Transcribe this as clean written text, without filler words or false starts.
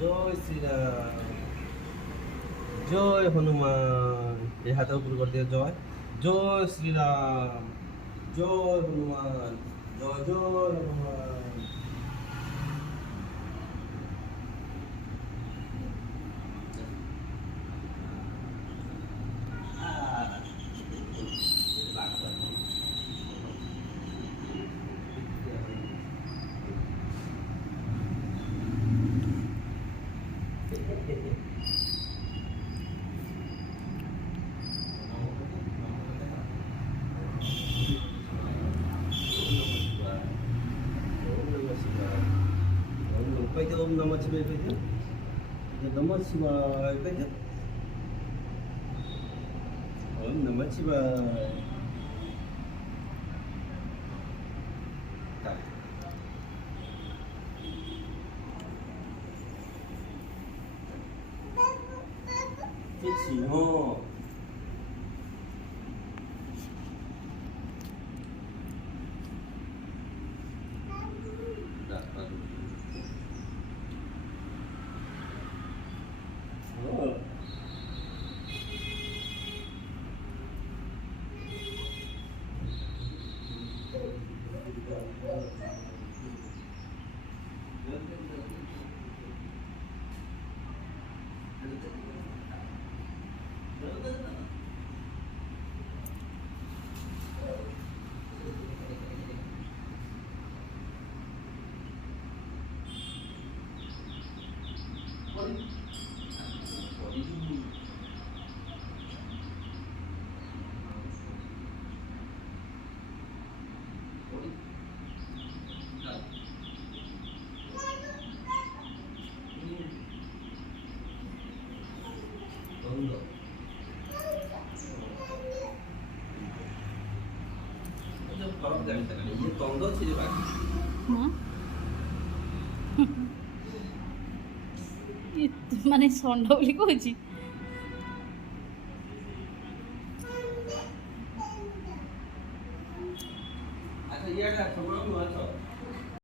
जय श्री राम जय हनुमान ये हाथ ऊपर कर दिया जय जय श्री राम जय हनुमान जय जय हनुमान कहते ओम नमः शिवाय कहते नमः शिवाय कहते ओम नमः शिवाय 그치 ये कौन सी बात माने षंड बोली कहूँ अच्छा ये